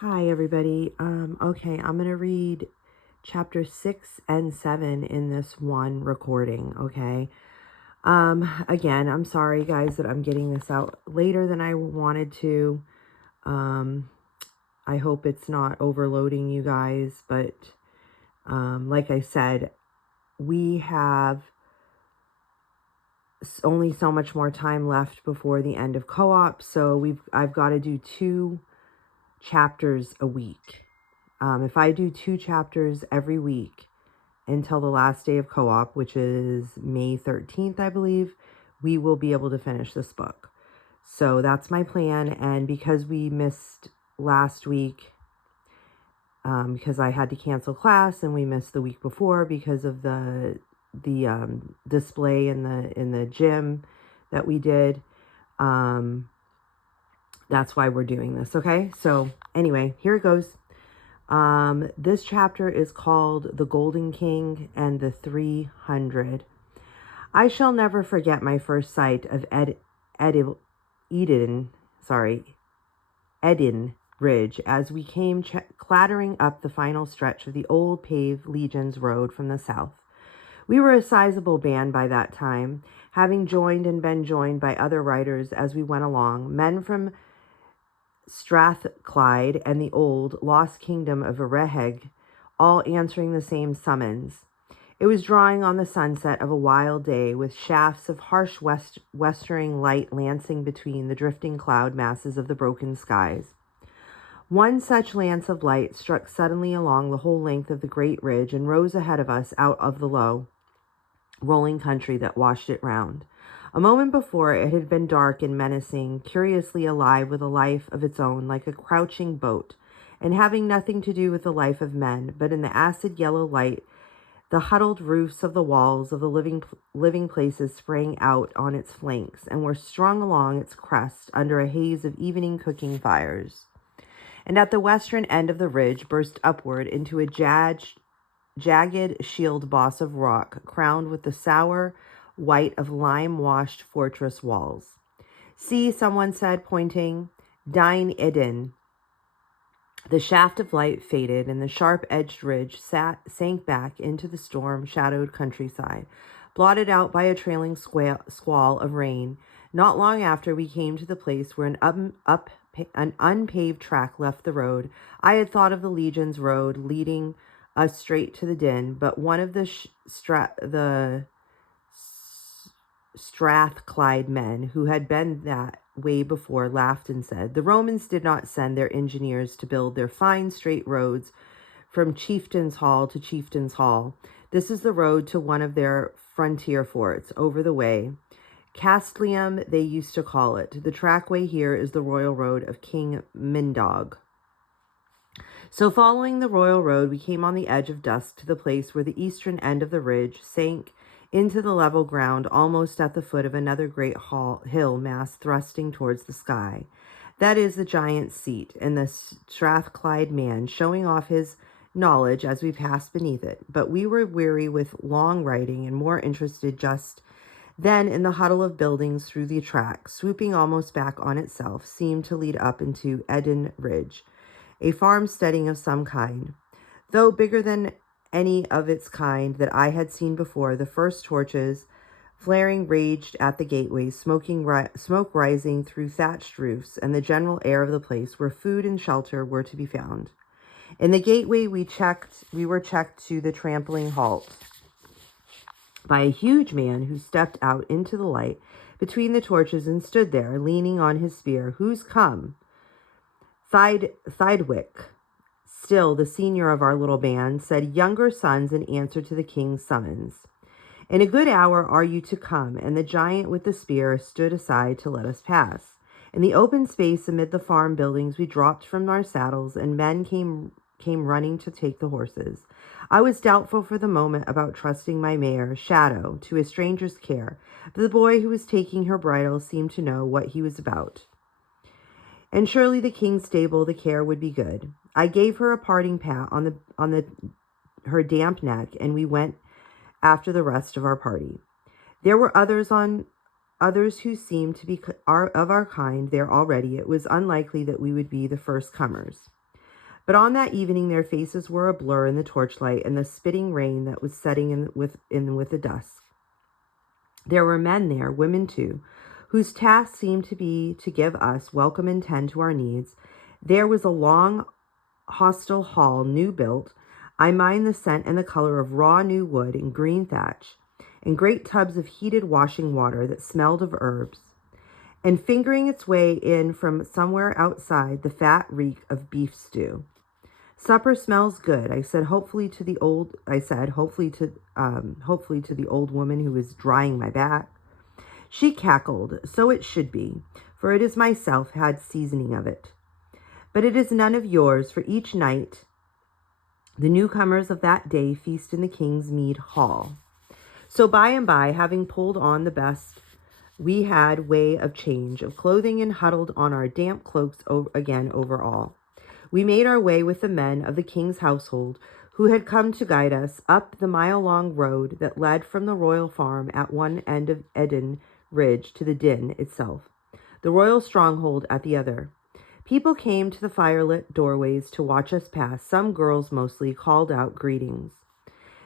Hi, everybody. Okay, I'm going to read chapter 6 and 7 in this one recording, okay? Again, I'm sorry, guys, that I'm getting this out later than I wanted to. I hope it's not overloading you guys, but like I said, we have only so much more time left before the end of co-op, so I've got to do 2 chapters a week. If I do 2 chapters every week until the last day of co-op, which is May 13th, I believe, we will be able to finish this book. So that's my plan. And because we missed last week, because I had to cancel class, and we missed the week before because of the display in the gym that we did, that's why we're doing this. Okay. So anyway, here it goes. This chapter is called The Golden King and the 300. I shall never forget my first sight of Eden Ridge as we came clattering up the final stretch of the old paved Legions Road from the south. We were a sizable band by that time, having joined and been joined by other riders as we went along, men from Strathclyde and the old lost kingdom of Ereheg, all answering the same summons. It was drawing on the sunset of a wild day, with shafts of harsh westering light lancing between the drifting cloud masses of the broken skies. One such lance of light struck suddenly along the whole length of the great ridge and rose ahead of us out of the low, rolling country that washed it round. A moment before, it had been dark and menacing, curiously alive with a life of its own, like a crouching boat, and having nothing to do with the life of men, but in the acid yellow light, the huddled roofs of the walls of the living places sprang out on its flanks and were strung along its crest under a haze of evening cooking fires. And at the western end of the ridge burst upward into a jagged shield boss of rock, crowned with the sour white of lime-washed fortress walls. See, someone said, pointing, Dine Eden. The shaft of light faded, and the sharp-edged ridge sank back into the storm-shadowed countryside, blotted out by a trailing squall of rain. Not long after we came to the place where an unpaved track left the road. I had thought of the Legion's road leading us straight to the Din, but one of the Strathclyde men who had been that way before laughed and said, the Romans did not send their engineers to build their fine straight roads from Chieftain's Hall to Chieftain's Hall. This is the road to one of their frontier forts over the way. Castlium, they used to call it. The trackway here is the royal road of King Mindog. So following the royal road, we came on the edge of dusk to the place where the eastern end of the ridge sank into the level ground almost at the foot of another great hill mass thrusting towards the sky. That is the giant's seat, and the Strathclyde man showing off his knowledge as we passed beneath it. But we were weary with long riding and more interested just then in the huddle of buildings through the track, swooping almost back on itself, seemed to lead up into Eden Ridge, a farmsteading of some kind. Though bigger than any of its kind that I had seen before, the first torches flaring raged at the gateway, smoke rising through thatched roofs, and the general air of the place where food and shelter were to be found. In the gateway we were checked to the trampling halt by a huge man who stepped out into the light between the torches and stood there, leaning on his spear. Who's come? Thydwick, still the senior of our little band, said younger sons in answer to the king's summons. In a good hour are you to come, and the giant with the spear stood aside to let us pass. In the open space amid the farm buildings we dropped from our saddles, and men came running to take the horses. I was doubtful for the moment about trusting my mare, Shadow, to a stranger's care, but the boy who was taking her bridle seemed to know what he was about. And surely the king's stable, the care would be good. I gave her a parting pat on her damp neck, and we went after the rest of our party. There were others who seemed to be of our kind there already. It was unlikely that we would be the first comers. But on that evening their faces were a blur in the torchlight and the spitting rain that was setting in with the dusk. There were men there, women too, whose task seemed to be to give us welcome and tend to our needs. There was a long, hostile hall, new built. I mind the scent and the color of raw new wood and green thatch, and great tubs of heated washing water that smelled of herbs. And fingering its way in from somewhere outside, the fat reek of beef stew. Supper smells good, I said, hopefully to the old woman who was drying my back. She cackled, so it should be, for it is myself had seasoning of it. But it is none of yours, for each night the newcomers of that day feast in the king's mead hall. So by and by, having pulled on the best we had way of change of clothing and huddled on our damp cloaks again over all, we made our way with the men of the king's household who had come to guide us up the mile-long road that led from the royal farm at one end of Eden Ridge to the Din itself, the royal stronghold at the other. People came to the firelit doorways to watch us pass. Some girls mostly called out greetings.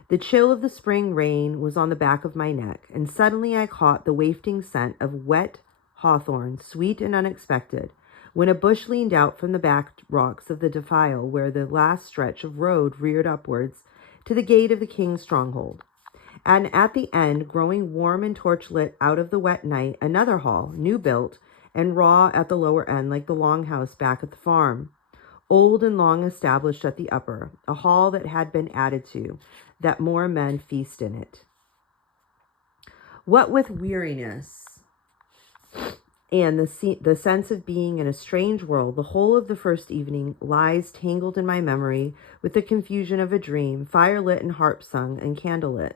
The chill of the spring rain was on the back of my neck, and suddenly I caught the wafting scent of wet hawthorn, sweet and unexpected, when a bush leaned out from the back rocks of the defile where the last stretch of road reared upwards to the gate of the king's stronghold. And at the end, growing warm and torchlit out of the wet night, another hall, new built and raw at the lower end, like the longhouse back at the farm, old and long established at the upper, a hall that had been added to, that more men feast in it. What with weariness and the sense of being in a strange world, the whole of the first evening lies tangled in my memory with the confusion of a dream, firelit and harp song and candlelit,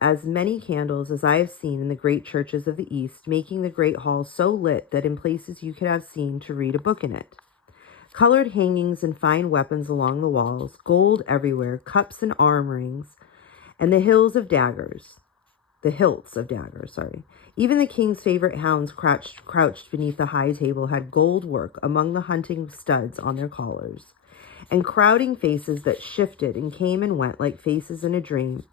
as many candles as I have seen in the great churches of the East, making the great hall so lit that in places you could have seen to read a book in it. Colored hangings and fine weapons along the walls, gold everywhere, cups and arm rings, and the hilts of daggers. Even the king's favorite hounds crouched beneath the high table had gold work among the hunting studs on their collars, and crowding faces that shifted and came and went like faces in a dream.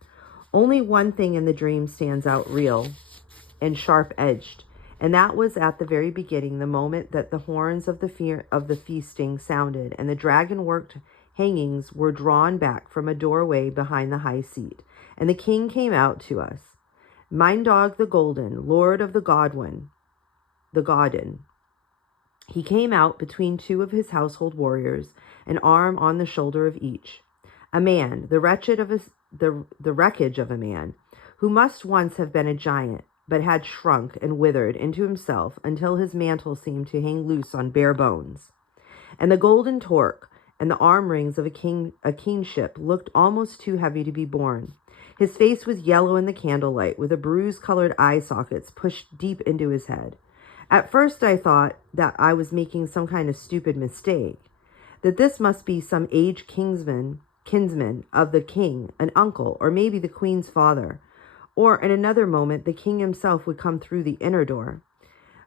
Only one thing in the dream stands out real and sharp-edged, and that was at the very beginning, the moment that the horns of the feasting sounded, and the dragon-worked hangings were drawn back from a doorway behind the high seat, and the king came out to us. Mein Dog the Golden, Lord of the Godwin. He came out between two of his household warriors, an arm on the shoulder of each. A man, the wreckage of a man, who must once have been a giant, but had shrunk and withered into himself until his mantle seemed to hang loose on bare bones. And the golden torque and the arm rings of a kingship looked almost too heavy to be borne. His face was yellow in the candlelight, with a bruise-colored eye sockets pushed deep into his head. At first I thought that I was making some kind of stupid mistake, that this must be some aged kinsman of the king, an uncle, or maybe the queen's father, or in another moment the king himself would come through the inner door.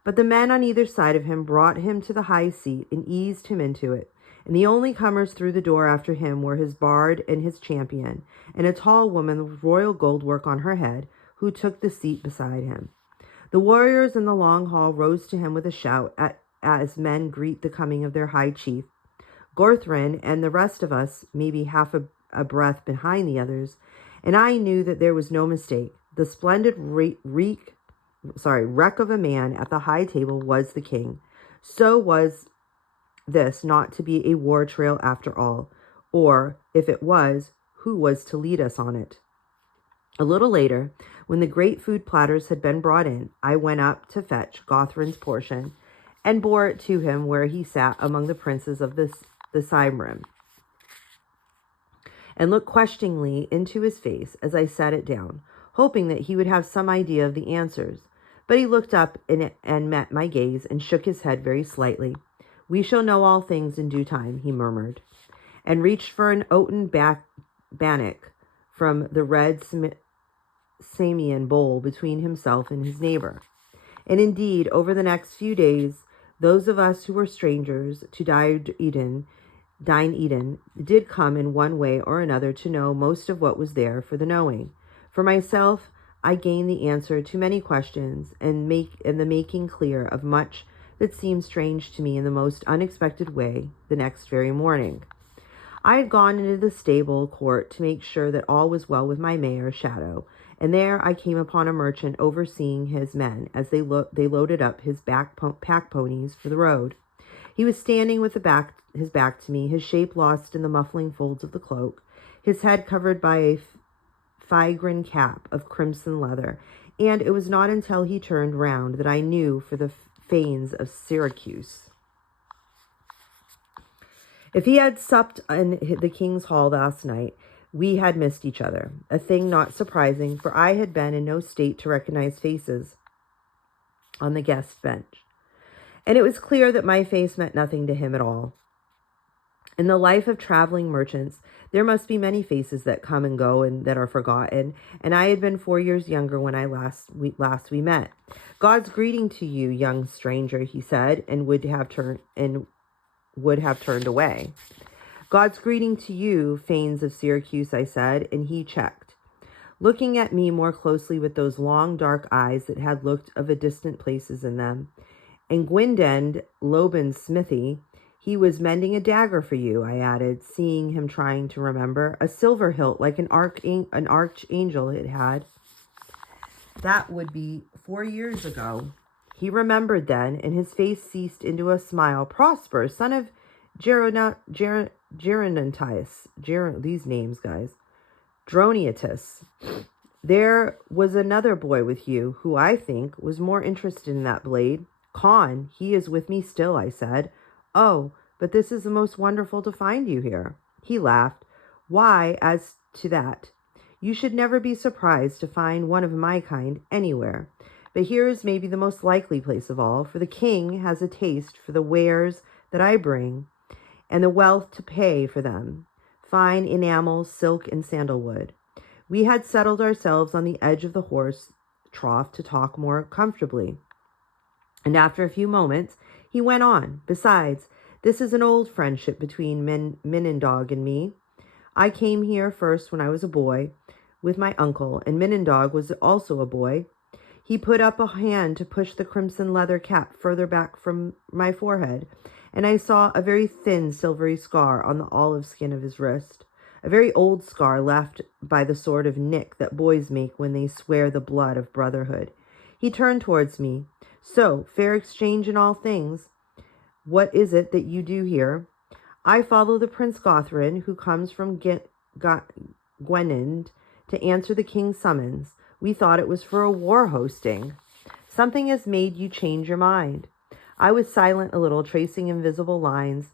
But the men on either side of him brought him to the high seat and eased him into it, and the only comers through the door after him were his bard and his champion, and a tall woman with royal gold work on her head, who took the seat beside him. The warriors in the long hall rose to him with a shout, as men greet the coming of their high chief. Gorthrin and the rest of us, maybe half a breath behind the others, and I knew that there was no mistake. The splendid wreck of a man at the high table was the king. So was this not to be a war trail after all, or, if it was, who was to lead us on it? A little later, when the great food platters had been brought in, I went up to fetch Gothrin's portion and bore it to him where he sat among the princes of the Cymrim, and looked questioningly into his face as I set it down, hoping that he would have some idea of the answers. But he looked up and met my gaze and shook his head very slightly. "We shall know all things in due time," he murmured, and reached for an oaten bannock from the red Samian bowl between himself and his neighbor. And indeed, over the next few days, Those of us who were strangers to Dine Eden did come in one way or another to know most of what was there for the knowing. For myself, I gained the answer to many questions and the making clear of much that seemed strange to me in the most unexpected way the next very morning. I had gone into the stable court to make sure that all was well with my mare, Shadow, and there I came upon a merchant overseeing his men as they loaded up his pack ponies for the road. He was standing with his back to me, his shape lost in the muffling folds of the cloak, his head covered by a figrin cap of crimson leather, and it was not until he turned round that I knew for the Fanes of Syracuse. If he had supped in the king's hall last night, we had missed each other, a thing not surprising, for I had been in no state to recognize faces on the guest bench. And it was clear that my face meant nothing to him at all. In the life of traveling merchants, there must be many faces that come and go and that are forgotten, and I had been 4 years younger when last we met. God's greeting to you, young stranger, he said, and would have turned away. God's greeting to you, Fanes of Syracuse, I said, and he checked, looking at me more closely with those long dark eyes that had looked of a distant places in them. And Gwendend Loban's smithy, he was mending a dagger for you, I added, seeing him trying to remember, a silver hilt like an archangel it had. That would be 4 years ago. He remembered then, and his face ceased into a smile. Prosper, son of Gerontius, these names, guys. Droniatus. There was another boy with you, who I think was more interested in that blade. Con, he is with me still, I said. Oh, but this is the most wonderful to find you here. He laughed. Why, as to that, you should never be surprised to find one of my kind anywhere. But here is maybe the most likely place of all, for the king has a taste for the wares that I bring, and the wealth to pay for them, fine enamel, silk, and sandalwood. We had settled ourselves on the edge of the horse trough to talk more comfortably. And after a few moments, he went on. Besides, this is an old friendship between Minindog and me. I came here first when I was a boy with my uncle, and Minindog was also a boy. He put up a hand to push the crimson leather cap further back from my forehead, and I saw a very thin silvery scar on the olive skin of his wrist, a very old scar left by the sort of nick that boys make when they swear the blood of brotherhood. He turned towards me. So, fair exchange in all things. What is it that you do here? I follow the Prince Gothrin, who comes from Gwynedd to answer the king's summons. We thought it was for a war hosting. Something has made you change your mind. I was silent a little, tracing invisible lines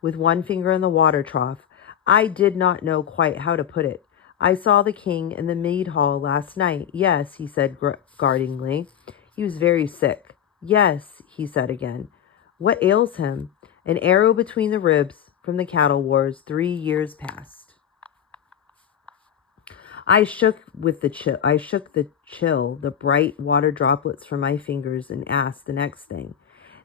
with one finger in the water trough. I did not know quite how to put it. I saw the king in the mead hall last night. Yes, he said guardingly. He was very sick. Yes, he said again. What ails him? An arrow between the ribs from the cattle wars 3 years past. I shook the chill, the bright water droplets from my fingers, and asked the next thing.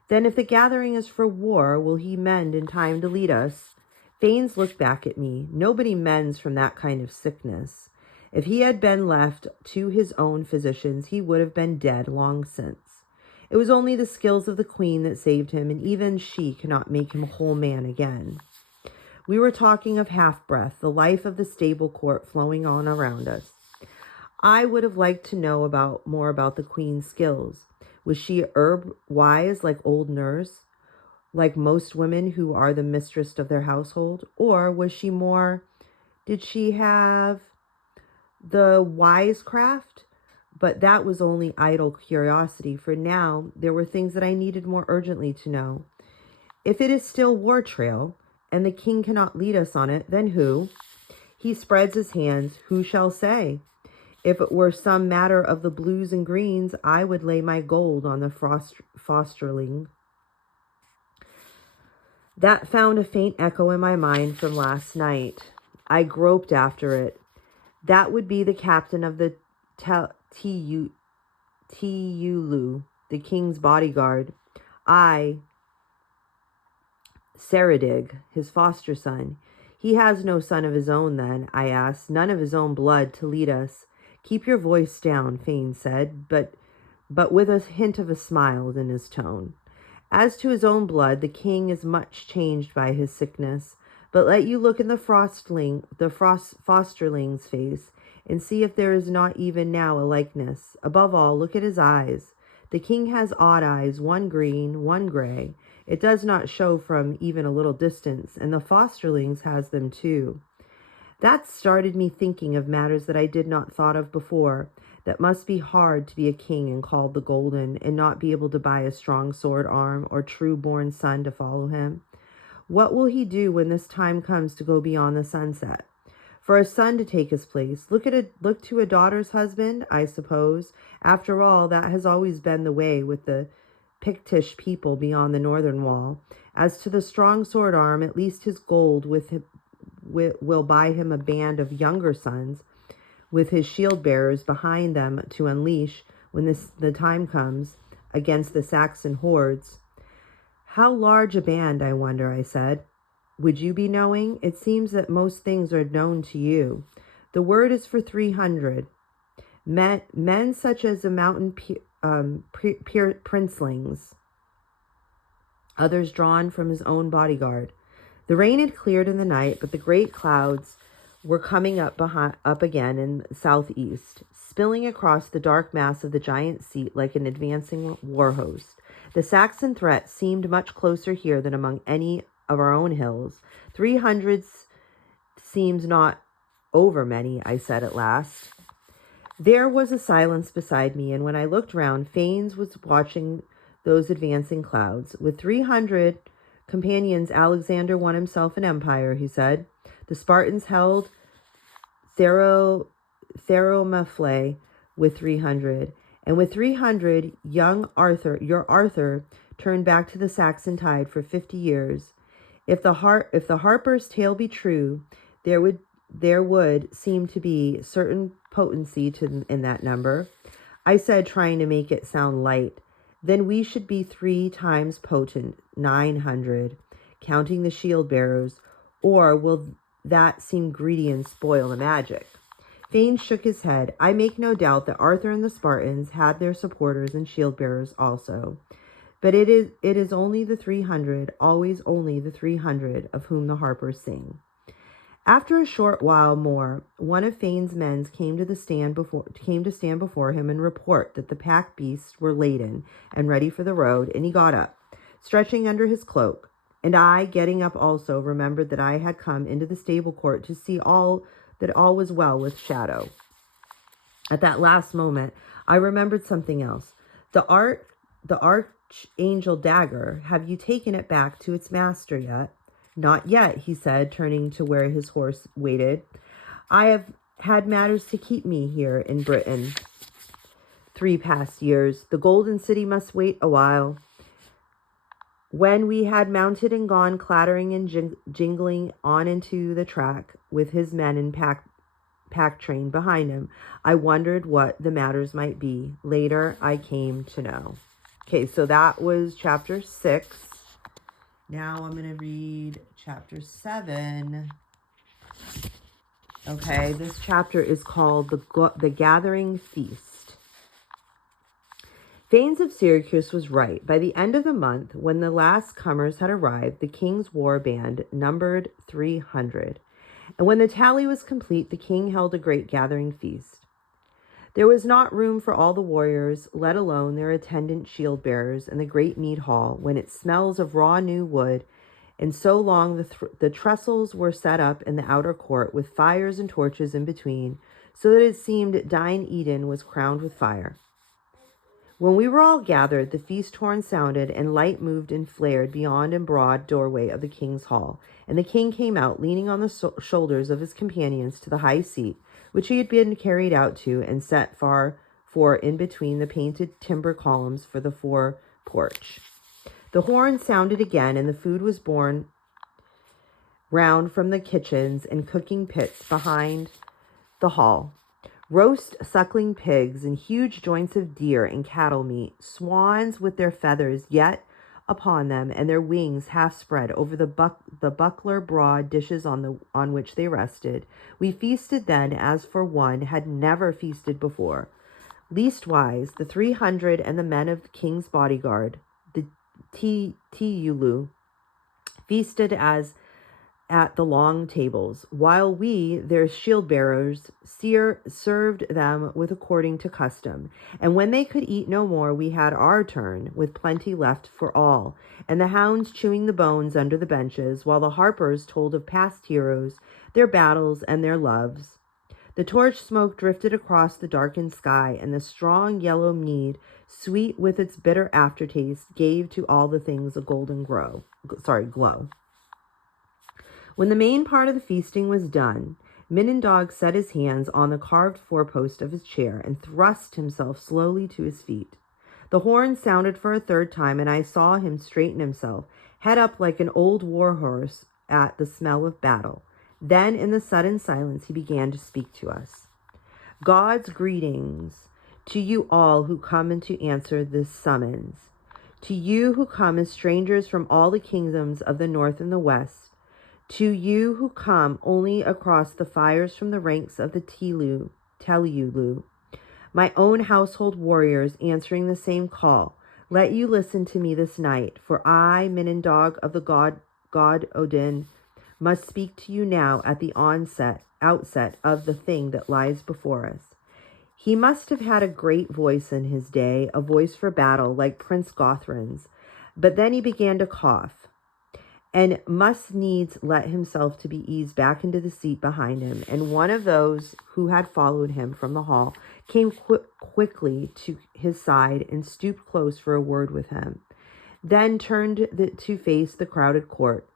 Then if the gathering is for war, will he mend in time to lead us? Fanes looked back at me. Nobody mends from that kind of sickness. If he had been left to his own physicians, he would have been dead long since. It was only the skills of the queen that saved him, and even she cannot make him a whole man again. We were talking of half-breath, the life of the stable court flowing on around us. I would have liked to know more about the queen's skills. Was she herb-wise like old nurse, like most women who are the mistress of their household? Or was she more, did she have the wisecraft? But that was only idle curiosity, for now there were things that I needed more urgently to know. If it is still war trail, and the king cannot lead us on it, then who? He spreads his hands. Who shall say? If it were some matter of the blues and greens, I would lay my gold on the fosterling. That found a faint echo in my mind from last night. I groped after it. That would be the captain of the Tiulu, the king's bodyguard. I Saradig, his foster son. He has no son of his own then, I asked, none of his own blood to lead us. Keep your voice down, Fane said, but with a hint of a smile in his tone. As to his own blood, the king is much changed by his sickness, but let you look in the fosterling's face, and see if there is not even now a likeness. Above all, look at his eyes. The king has odd eyes, one green, one gray. It does not show from even a little distance, and the fosterlings has them too. That started me thinking of matters that I did not thought of before. That must be hard to be a king and called the Golden, and not be able to buy a strong sword arm or true-born son to follow him. What will he do when this time comes to go beyond the sunset? For a son to take his place, look to a daughter's husband, I suppose. After all, that has always been the way with the Pictish people beyond the northern wall. As to the strong sword arm, at least his gold will buy him a band of younger sons, with his shield bearers behind them to unleash, when the time comes, against the Saxon hordes. How large a band, I wonder, I said. Would you be knowing? It seems that most things are known to you. The word is for 300. Men such as the mountain princelings, others drawn from his own bodyguard. The rain had cleared in the night, but the great clouds were coming up again in the southeast, spilling across the dark mass of the giant seat like an advancing war host. The Saxon threat seemed much closer here than among any of our own hills. 300 seems not over many, I said at last. There was a silence beside me, and when I looked round, Fanes was watching those advancing clouds. With 300 companions, Alexander won himself an empire, he said. The Spartans held Thermopylae with 300, and with 300, your Arthur turned back to the Saxon tide for 50 years. If the harper's tale be true, there would seem to be certain potency in that number. I said, trying to make it sound light. Then we should be 3 times potent, 900, counting the shield bearers, or will that seem greedy and spoil the magic? Fane shook his head. I make no doubt that Arthur and the Spartans had their supporters and shield bearers also. But it is only the 300, always only the 300, of whom the harpers sing. After a short while more, one of Fane's men came to stand before him and report that the pack beasts were laden and ready for the road, and he got up, stretching under his cloak. And I, getting up also, remembered that I had come into the stable court to see that all was well with Shadow. At that last moment, I remembered something else. The archangel dagger, have you taken it back to its master yet? Not yet, he said, turning to where his horse waited. I have had matters to keep me here in Britain 3 past years. The Golden City must wait a while. When we had mounted and gone clattering and jingling on into the track with his men in pack train behind him, I wondered what the matters might be. Later, I came to know. Okay, so that was chapter 6. Now I'm going to read chapter 7. Okay, this chapter is called The Gathering Feast. Fanes of Syracuse was right. By the end of the month, when the last comers had arrived, the king's war band numbered 300. And when the tally was complete, the king held a great gathering feast. There was not room for all the warriors, let alone their attendant shield bearers, in the great mead hall, when it smells of raw new wood, and so long the trestles were set up in the outer court, with fires and torches in between, so that it seemed Dine Eden was crowned with fire. When we were all gathered, the feast horn sounded, and light moved and flared beyond and broad doorway of the king's hall, and the king came out, leaning on the shoulders of his companions to the high seat, which he had been carried out to and set for in between the painted timber columns for the fore porch. The horn sounded again, and the food was borne round from the kitchens and cooking pits behind the hall. Roast suckling pigs and huge joints of deer and cattle meat, swans with their feathers yet upon them, and their wings half spread over the buckler broad dishes on which they rested. We feasted then as for one had never feasted before. Leastwise, the 300 and the men of the king's bodyguard, the Tiulu, feasted as at the long tables, while we, their shield bearers, served them with according to custom. And when they could eat no more, we had our turn, with plenty left for all, and the hounds chewing the bones under the benches, while the harpers told of past heroes, their battles, and their loves. The torch smoke drifted across the darkened sky, and the strong yellow mead, sweet with its bitter aftertaste, gave to all the things a golden glow. When the main part of the feasting was done, Minindog set his hands on the carved four-post of his chair and thrust himself slowly to his feet. The horn sounded for a third time, and I saw him straighten himself, head up like an old war horse at the smell of battle. Then, in the sudden silence, he began to speak to us. God's greetings to you all who come and to answer this summons. To you who come as strangers from all the kingdoms of the north and the west. To you who come only across the fires from the ranks of the Telulu, my own household warriors answering the same call, let you listen to me this night, for I, Minindog of the god Odin, must speak to you now at the outset of the thing that lies before us. He must have had a great voice in his day, a voice for battle like Prince Gothrin's, but then he began to cough, and must needs let himself to be eased back into the seat behind him. And one of those who had followed him from the hall came quickly to his side and stooped close for a word with him, then turned to face the crowded court.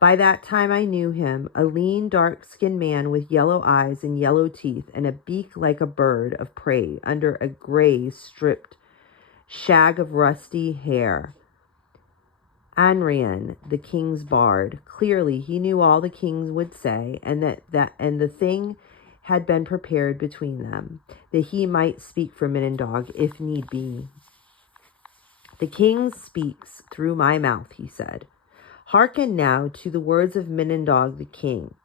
By that time I knew him, a lean, dark-skinned man with yellow eyes and yellow teeth and a beak like a bird of prey under a gray, stripped shag of rusty hair. Anrian, the king's bard. Clearly, he knew all the kings would say, and and the thing had been prepared between them, that he might speak for Minindog if need be. The king speaks through my mouth, he said. Hearken now to the words of Minindog the king.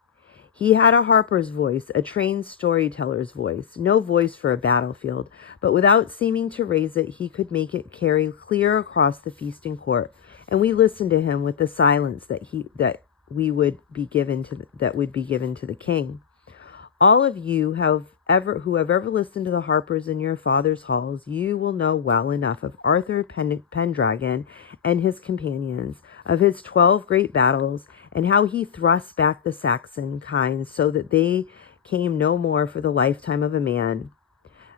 He had a harper's voice, a trained storyteller's voice, no voice for a battlefield, but without seeming to raise it, he could make it carry clear across the feasting court. And we listened to him with the silence that would be given to the king. All of you who have ever listened to the harpers in your father's halls, you will know well enough of Arthur Pendragon and his companions, of his 12 great battles, and how he thrust back the Saxon kind so that they came no more for the lifetime of a man.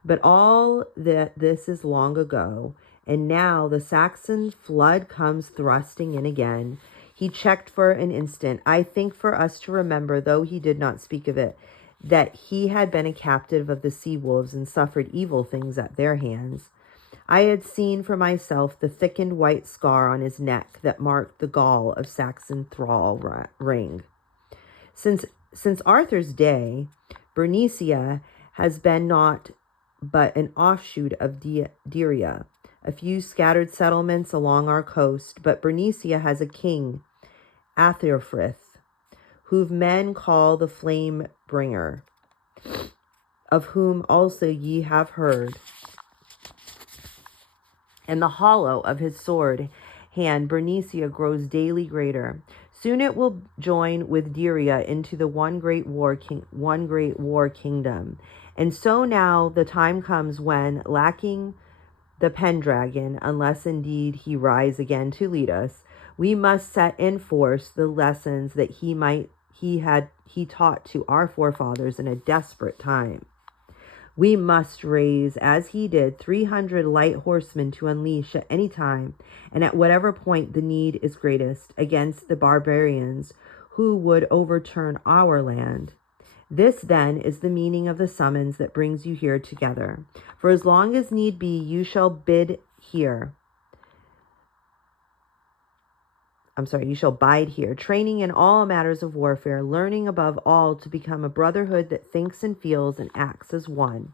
But all this is long ago, and now the Saxon flood comes thrusting in again. He checked for an instant. I think for us to remember, though he did not speak of it, that he had been a captive of the sea wolves and suffered evil things at their hands. I had seen for myself the thickened white scar on his neck that marked the gall of Saxon thrall ring. Since Arthur's day, Bernicia has been naught but an offshoot of Diria, a few scattered settlements along our coast, but Bernicia has a king, Athelfrith, whom men call the Flame Bringer, of whom also ye have heard. And the hollow of his sword hand, Bernicia, grows daily greater. Soon it will join with Diria into the one great war kingdom. And so now the time comes when, lacking the Pendragon, unless indeed he rise again to lead us, we must set in force the lessons that he taught to our forefathers in a desperate time. We must raise, as he did, 300 light horsemen to unleash at any time, and at whatever point the need is greatest, against the barbarians who would overturn our land. This, then, is the meaning of the summons that brings you here together. For as long as need be, you shall bide here, training in all matters of warfare, learning above all to become a brotherhood that thinks and feels and acts as one.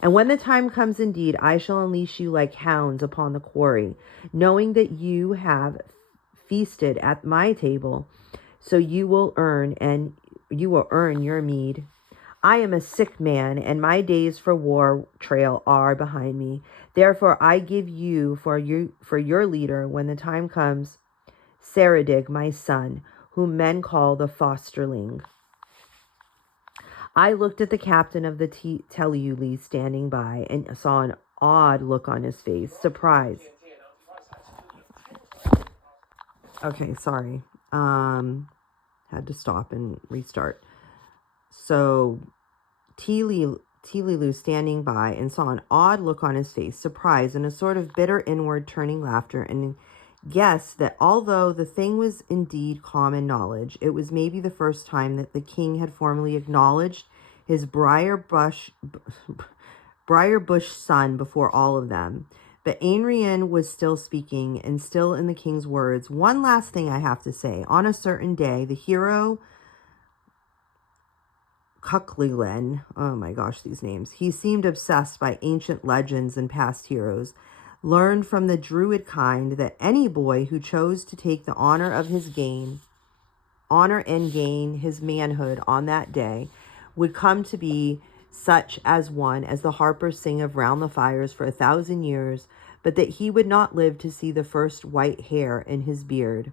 And when the time comes indeed, I shall unleash you like hounds upon the quarry, knowing that you have feasted at my table, so you will earn your meed. I am a sick man, and my days for war trail are behind me. Therefore I give you for your leader when the time comes, Saradig, my son, whom men call the fosterling. I looked at the captain of the Teluli standing by and saw an odd look on his face. Surprise. Okay, sorry. Had to stop and restart. So Tililu standing by and saw an odd look on his face, surprise, and a sort of bitter inward turning laughter, and guessed that although the thing was indeed common knowledge, it was maybe the first time that the king had formally acknowledged his briar bush son before all of them. But Anrian was still speaking and still in the king's words. One last thing I have to say. On a certain day, the hero Cuchulainn, oh my gosh, these names. He seemed obsessed by ancient legends and past heroes. Learned from the druid kind that any boy who chose to take the honor and gain his manhood on that day would come to be such as one as the harpers sing of round the fires for 1,000 years, but that he would not live to see the first white hair in his beard.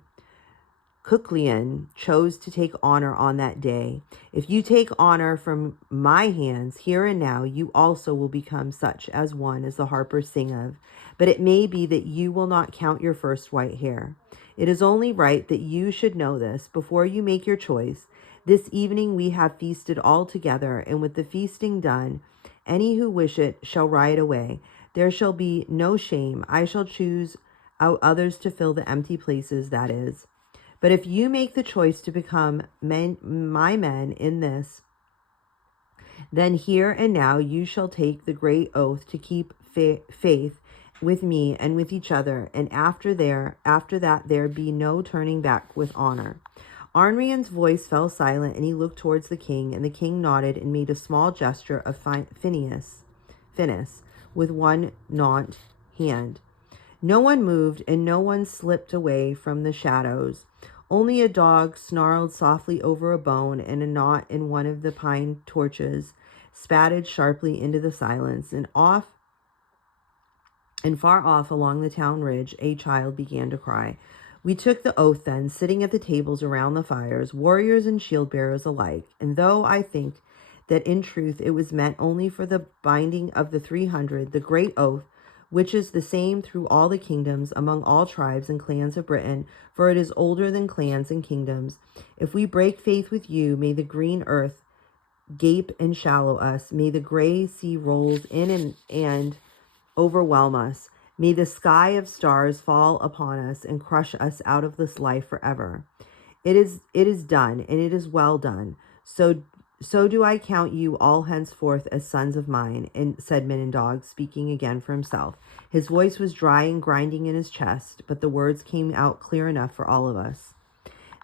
Cuchulainn chose to take honor on that day. If you take honor from my hands here and now, you also will become such as one as the harpers sing of. But it may be that you will not count your first white hair. It is only right that you should know this before you make your choice. This evening we have feasted all together, and with the feasting done, any who wish it shall ride away. There shall be no shame. I shall choose out others to fill the empty places, that is. But if you make the choice to become my men in this, then here and now you shall take the great oath to keep faith with me and with each other, and after that there be no turning back with honor. Anrian's voice fell silent, and he looked towards the king, and the king nodded and made a small gesture of finis with one gaunt hand. No one moved, and no one slipped away from the shadows. Only a dog snarled softly over a bone, and a knot in one of the pine torches spatted sharply into the silence, and far off along the town ridge a child began to cry. We took the oath then, sitting at the tables around the fires, warriors and shield bearers alike, and though I think that in truth it was meant only for the binding of the 300, the great oath, which is the same through all the kingdoms, among all tribes and clans of Britain, for it is older than clans and kingdoms. If we break faith with you, may the green earth gape and shallow us. May the gray sea rolls in and overwhelm us. May the sky of stars fall upon us and crush us out of this life forever. It is done, and it is well done. So do I count you all henceforth as sons of mine, and said Minindog, speaking again for himself. His voice was dry and grinding in his chest, but the words came out clear enough for all of us.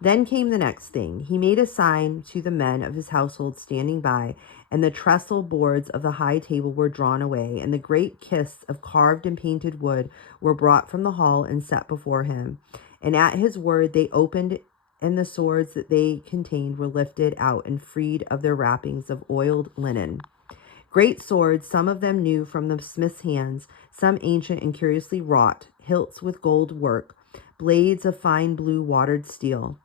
Then came the next thing. He made a sign to the men of his household standing by, and the trestle boards of the high table were drawn away, and the great kists of carved and painted wood were brought from the hall and set before him. And at his word they opened, and the swords that they contained were lifted out and freed of their wrappings of oiled linen. Great swords, some of them new from the smith's hands, some ancient and curiously wrought, hilts with gold work, blades of fine blue watered steel.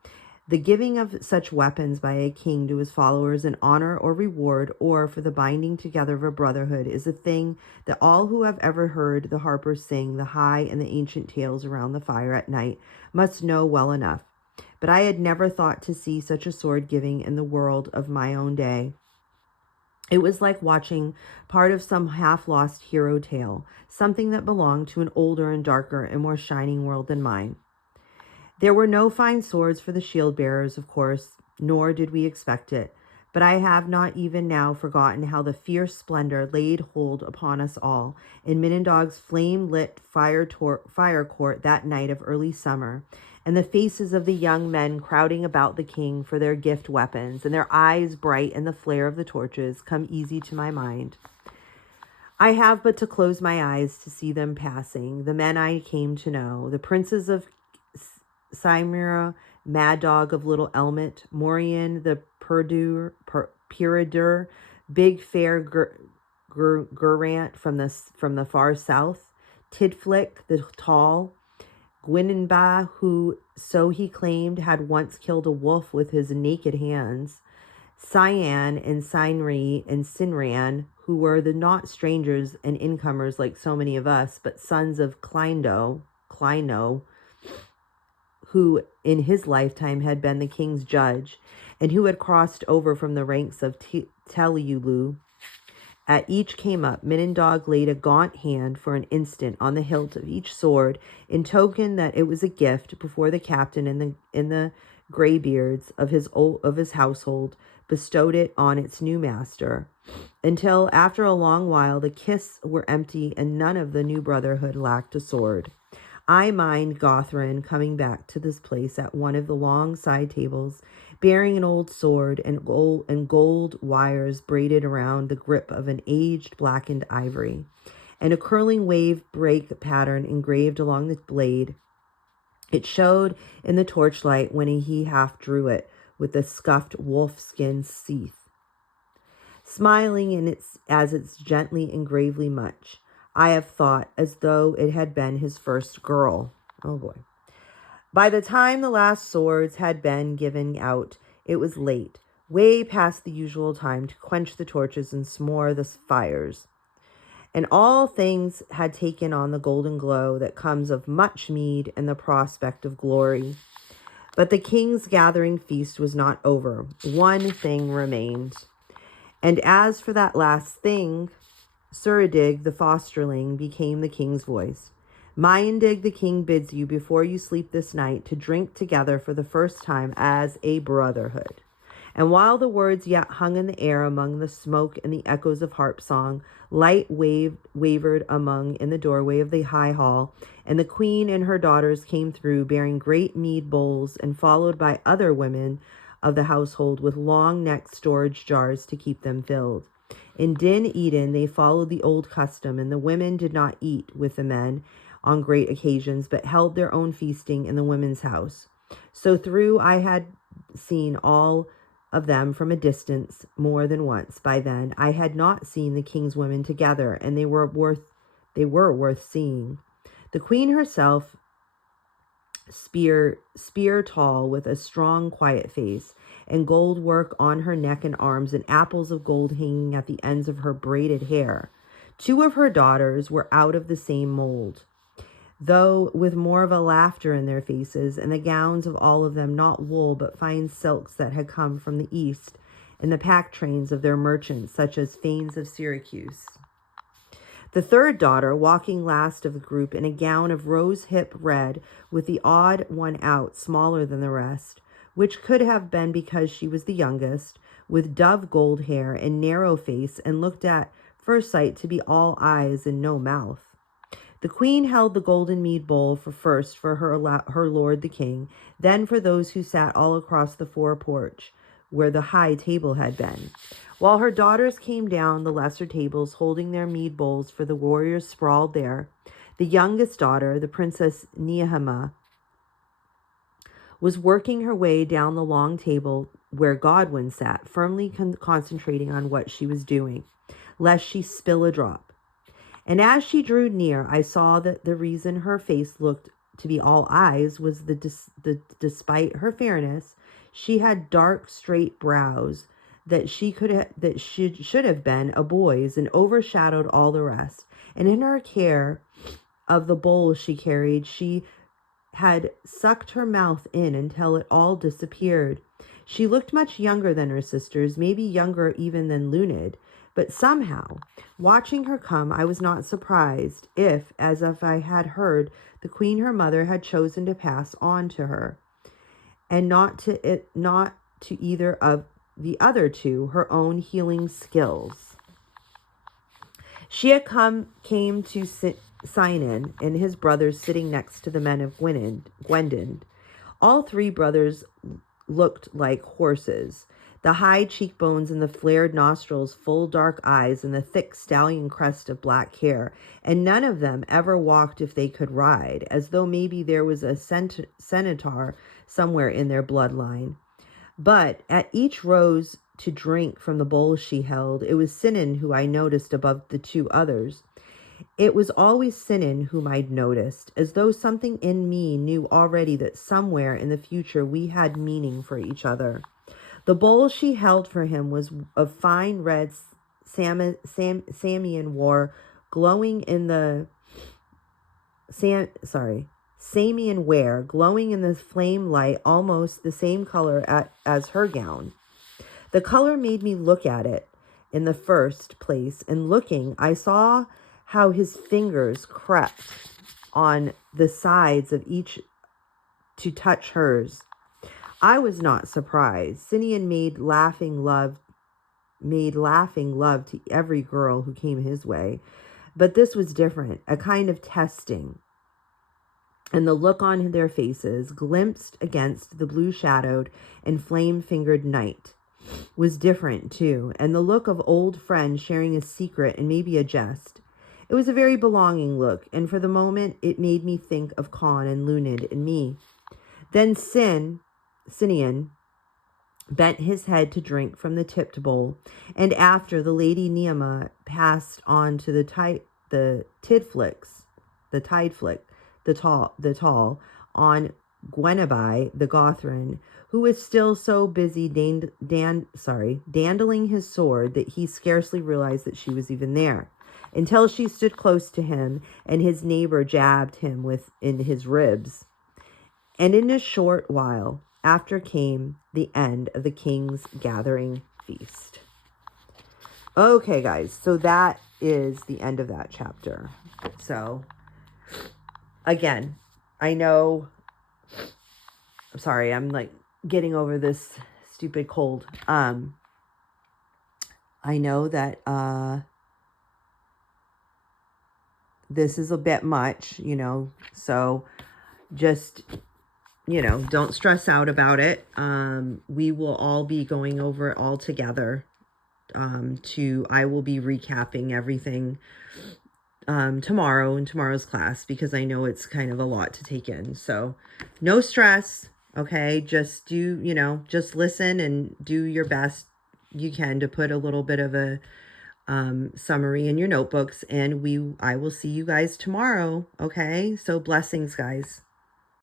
The giving of such weapons by a king to his followers in honor or reward, or for the binding together of a brotherhood, is a thing that all who have ever heard the harpers sing the high and the ancient tales around the fire at night must know well enough. But I had never thought to see such a sword giving in the world of my own day. It was like watching part of some half-lost hero tale, something that belonged to an older and darker and more shining world than mine. There were no fine swords for the shield bearers, of course, nor did we expect it. But I have not even now forgotten how the fierce splendor laid hold upon us all in Minindog's flame-lit fire court that night of early summer, and the faces of the young men crowding about the king for their gift weapons, and their eyes bright in the flare of the torches, come easy to my mind. I have but to close my eyes to see them passing, the men I came to know, the princes of Cimera, Mad Dog of Little Elmet, Morian the Puridur, Big Fair Gurant from the far south, Tidflick the Tall, Gwynenba, who, so he claimed, had once killed a wolf with his naked hands, Cyan and Sinri and Sinran, who were the not strangers and incomers like so many of us, but sons of Kleino, who in his lifetime had been the king's judge, and who had crossed over from the ranks of Telulu. At each came up, Minindog laid a gaunt hand for an instant on the hilt of each sword, in token that it was a gift before the captain in the graybeards of his household bestowed it on its new master, until after a long while the kiths were empty and none of the new brotherhood lacked a sword. I mind Gothrin coming back to this place at one of the long side tables, bearing an old sword and gold wires braided around the grip of an aged blackened ivory, and a curling wave break pattern engraved along the blade. It showed in the torchlight when he half drew it with the scuffed wolf-skin sheath, smiling as it's gently and gravely much, I have thought, as though it had been his first girl. Oh boy. By the time the last swords had been given out, it was late, way past the usual time to quench the torches and s'more the fires. And all things had taken on the golden glow that comes of much mead and the prospect of glory. But the king's gathering feast was not over. One thing remained. And as for that last thing, Suridig, the fosterling, became the king's voice. Myendig, the king bids you, before you sleep this night, to drink together for the first time as a brotherhood. And while the words yet hung in the air among the smoke and the echoes of harp song, light wavered in the doorway of the high hall, and the queen and her daughters came through, bearing great mead bowls, and followed by other women of the household with long-necked storage jars to keep them filled. In Din Eden, they followed the old custom, and the women did not eat with the men on great occasions, but held their own feasting in the women's house. So through I had seen all of them from a distance more than once. By then, I had not seen the king's women together, and they were worth seeing. The queen herself, spear tall, with a strong, quiet face, and gold work on her neck and arms, and apples of gold hanging at the ends of her braided hair. Two of her daughters were out of the same mold, though with more of a laughter in their faces, and the gowns of all of them not wool but fine silks that had come from the east in the pack trains of their merchants, such as Fanes of Syracuse. The third daughter, walking last of the group in a gown of rose-hip red, with the odd one out, smaller than the rest, which could have been because she was the youngest, with dove gold hair and narrow face, and looked at first sight to be all eyes and no mouth. The queen held the golden mead bowl first for her lord the king, then for those who sat all across the foreporch, where the high table had been, while her daughters came down the lesser tables, holding their mead bowls for the warriors sprawled there. The youngest daughter, the Princess Nehema, was working her way down the long table where Godwin sat, firmly concentrating on what she was doing, lest she spill a drop. And as she drew near, I saw that the reason her face looked to be all eyes was despite her fairness, she had dark, straight brows that should have been a boy's, and overshadowed all the rest. And in her care of the bowl she carried, she had sucked her mouth in until it all disappeared. She looked much younger than her sisters, maybe younger even than Lunid, but somehow, watching her come, I was not surprised if I had heard the queen her mother had chosen to pass on to her, and not to either of the other two, her own healing skills. She had came to Sinan and his brothers sitting next to the men of Gwendon. All three brothers looked like horses. The high cheekbones and the flared nostrils, full dark eyes, and the thick stallion crest of black hair. And none of them ever walked if they could ride, as though maybe there was a centaur somewhere in their bloodline. But at each rose to drink from the bowl she held, it was Sinan who I noticed above the two others. It was always Sinan whom I'd noticed, as though something in me knew already that somewhere in the future we had meaning for each other. The bowl she held for him was of fine red Samian ware, glowing in the Samian ware, glowing in the flame light, almost the same color as her gown. The color made me look at it in the first place, and looking, I saw how his fingers crept on the sides of each to touch hers. I was not surprised. Sinan made laughing love to every girl who came his way, but this was different, a kind of testing. And the look on their faces, glimpsed against the blue-shadowed and flame-fingered night, was different too, and the look of old friends sharing a secret and maybe a jest. It was a very belonging look, and for the moment it made me think of Con and Lunid and me. Then Sinan bent his head to drink from the tipped bowl, and after the Lady Niamh passed on to the tall, on Gwenabai the Gothrin, who was still so busy dandling his sword that he scarcely realized that she was even there, until she stood close to him and his neighbor jabbed him in his ribs. And in a short while after came the end of the king's gathering feast. Okay, guys, so that is the end of that chapter. So, again, I know, I'm sorry, I'm like getting over this stupid cold. I know that this is a bit much, so just, don't stress out about it. We will all be going over it all together. I will be recapping everything tomorrow in tomorrow's class, because I know it's kind of a lot to take in. So no stress. Okay. Just just listen and do your best you can to put a little bit of a summary in your notebooks, and I will see you guys tomorrow. Okay. So blessings, guys.